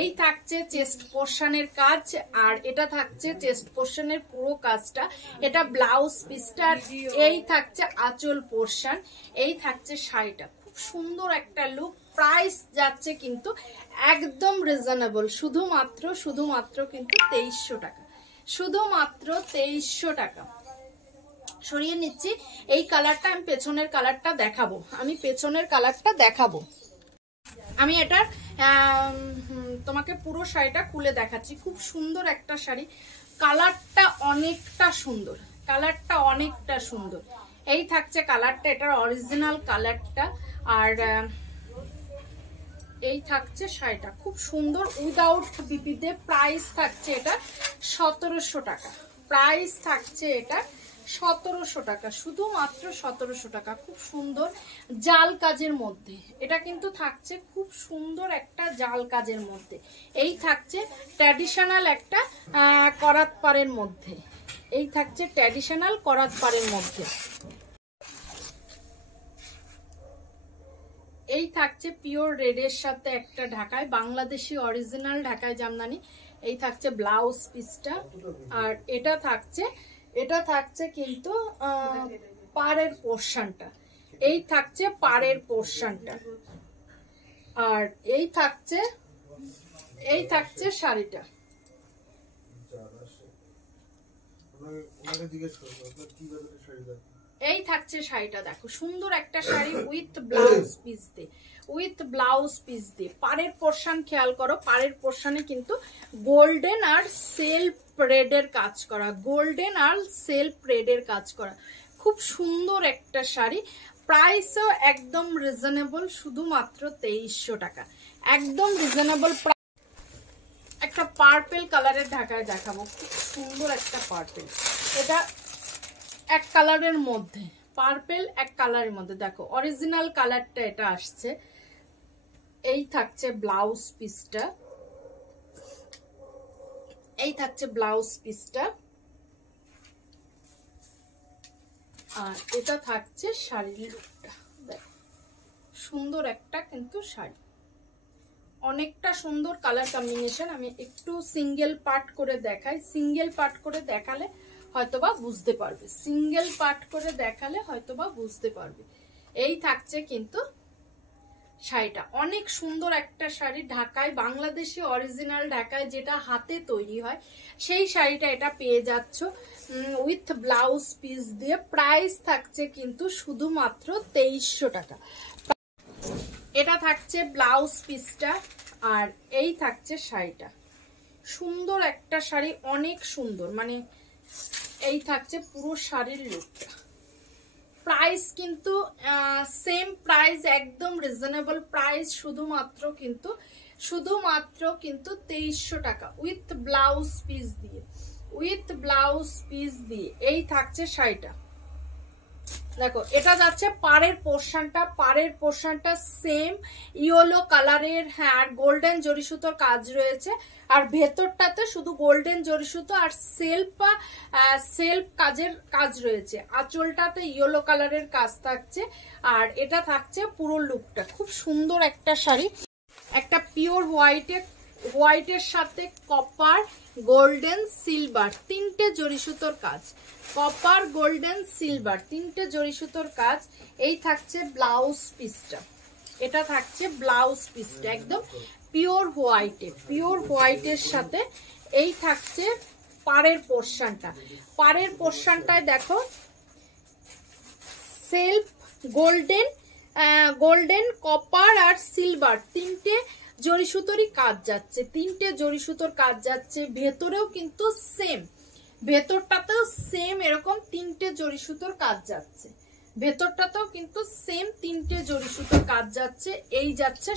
এই থাকছে চেস্ট পোর্শনের কাজ, আর এটা থাকছে চেস্ট পোর্শনের পুরো কাজটা। এটা ব্লাউজ পিসটা, এই থাকছে আঁচল পোর্শন, এই থাকছে শাড়িটা। খুব সুন্দর একটা লুক। প্রাইস যাচ্ছে কিন্তু একদম রিজনেবল, শুধুমাত্র কিন্তু 2300 টাকা, শুধুমাত্র 2300 টাকা। সরিয়ে নিচ্ছি এই কালারটা, আমি পেছনের কালারটা দেখাবো, আমি এটার তোমাকে পুরো শাড়িটা খুলে দেখাচ্ছি। খুব সুন্দর একটা শাড়ি, কালারটা অনেকটা সুন্দর, এই থাকছে কালারটা, এটার অরিজিনাল কালারটা। আর এই থাকছে শাড়িটা, খুব সুন্দর উইদাউট বিপিতে। প্রাইস থাকছে এটা 1700 টাকা, প্রাইস থাকছে এটা 1700 টাকা, শুধুমাত্র 1700 টাকা। খুব সুন্দর জাল কাজের মধ্যে, এটা কিন্তু থাকছে খুব সুন্দর একটা জাল কাজের মধ্যে। এই থাকছে ট্র্যাডিশনাল একটা করাত পাড়ের মধ্যে, এই থাকছে ট্র্যাডিশনাল করাত পাড়ের মধ্যে। এই থাকছে পিওর রেডের সাথে একটা ঢাকায়, বাংলাদেশি অরিজিনাল ঢাকায় জামদানি। এই থাকছে ব্লাউজ পিসটা, আর এটা থাকছে কিন্তু পাড়ের পোর্শনটা, এই থাকছে পাড়ের পোর্শনটা। আর এই থাকছে শাড়িটা। এই থাকছে শাড়িটা, দেখো সুন্দর একটা শাড়ি উইথ ব্লাউজ পিস দিয়ে। পাড়ের পোর্শন খেয়াল করো, পাড়ের পোর্শনে কিন্তু গোল্ডেন আর সেলফ রেডের কাজ করা, খুব সুন্দর একটা শাড়ি। প্রাইসও একদম রিজনেবল, শুধুমাত্র 2300 টাকা, একদম রিজনেবল। একটা পার্পেল কালারের ঢাকায় দেখাবো, খুব সুন্দর একটা পার্পেল, এটা এক কালারের মধ্যে, পার্পেল এক কালারের মধ্যে। দেখো অরিজিনাল কালারটা এটা আসছে। এই থাকছে ব্লাউজ পিসটা, আর এটা থাকছে শাড়ির লুকটা। দেখো সুন্দর একটা কিন্তু শাড়ি, অনেকটা সুন্দর কালার কম্বিনেশন। আমি একটু সিঙ্গেল পার্ট করে দেখাই, সিঙ্গেল পার্ট করে দেখালে হয়তোবা বুঝতে পারবে, এই থাকছে কিন্তু শাড়িটা। অনেক সুন্দর একটা শাড়ি, ঢাকায় বাংলাদেশি অরিজিনাল ঢাকায় যেটা হাতে তৈরি হয় সেই শাড়িটা এটা পেয়ে যাচ্ছ উইথ ব্লাউজ পিস দিয়ে। প্রাইস থাকছে কিন্তু শুধুমাত্র 2300 টাকা। এটা থাকছে ব্লাউজ পিসটা, আর এই থাকছে শাড়িটা। সুন্দর একটা শাড়ি, অনেক সুন্দর, মানে এই থাকছে পুরো শাড়ির লুকটা। প্রাইস কিন্তু সেম প্রাইস, একদম রিজনেবল প্রাইস, শুধুমাত্র কিন্তু 2300 টাকা উইথ ব্লাউজ পিস দিয়ে। এই থাকছে শাড়িটা। দেখো এটা যাচ্ছে পাড়ের পোর্শনটা সেম ইয়েলো কালারের, হ্যাঁ, আর গোল্ডেন জরি সুতোর কাজ রয়েছে, আর ভেতরটাতে শুধু গোল্ডেন জরি সুতো আর সেলফ কাজের কাজ রয়েছে। আঁচলটাতে ইয়েলো কালারের কাজ থাকছে, আর এটা থাকছে পুরো লুকটা। খুব সুন্দর একটা শাড়ি, একটা পিওর হোয়াইটের সাথে কপার গোল্ডেন সিলভার তিনটে জরি সুতোর কাজ, কপার গোল্ডেন সিলভার তিনটে জরি সুতোর কাজ। এই থাকছে ব্লাউজ পিসটা, এটা থাকছে ব্লাউজ পিসটা একদম পিওর হোয়াইটের সাথে। এই থাকছে পাড়ের পোর্শনটায় দেখো সেলফ গোল্ডেন কপার আর সিলভার তিনটে জরি সুতোরই কাজ যাচ্ছে, ভেতরেও কিন্তু সেম, ভেতরটাতেও সেম এরকম তিনটে জরি সুতোর কাজ যাচ্ছে, এই যাচ্ছে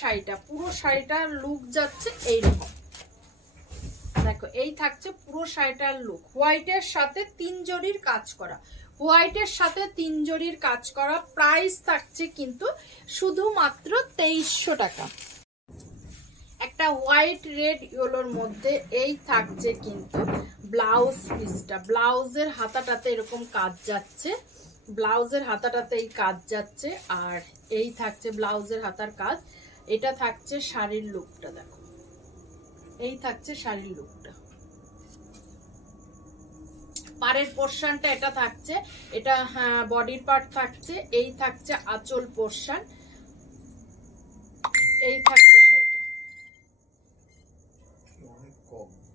শাড়িটা, পুরো শাড়িটার লুক যাচ্ছে এইরকম। দেখো এই থাকছে পুরো শাড়িটার লুক, হোয়াইটের সাথে তিন জরির কাজ করা। প্রাইস থাকছে কিন্তু শুধুমাত্র 2300 টাকা। একটা হোয়াইট রেড ইয়েলোর মধ্যে এই থাকছে কিন্তু ব্লাউজ পিসটা, ব্লাউজের হাতাটাতে এরকম কাজ যাচ্ছে, আর এই থাকছে ব্লাউজের হাতার কাজ। এটা থাকছে শাড়ির লুকটা, দেখো এই থাকছে শাড়ির লুকটা। পাড়ের পোর্শনটা এটা থাকছে, এটা হ্যাঁ বডির পার্ট থাকছে, এই থাকছে আঁচল পোর্শন, এই থাকছে শাড়িটা।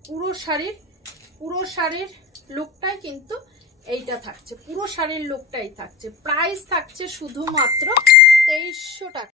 পুরো শাড়ির লুকটাই কিন্তু এইটা থাকছে, পুরো শাড়ির লুকটাই থাকছে। প্রাইস থাকছে শুধুমাত্র 2300 টাকা।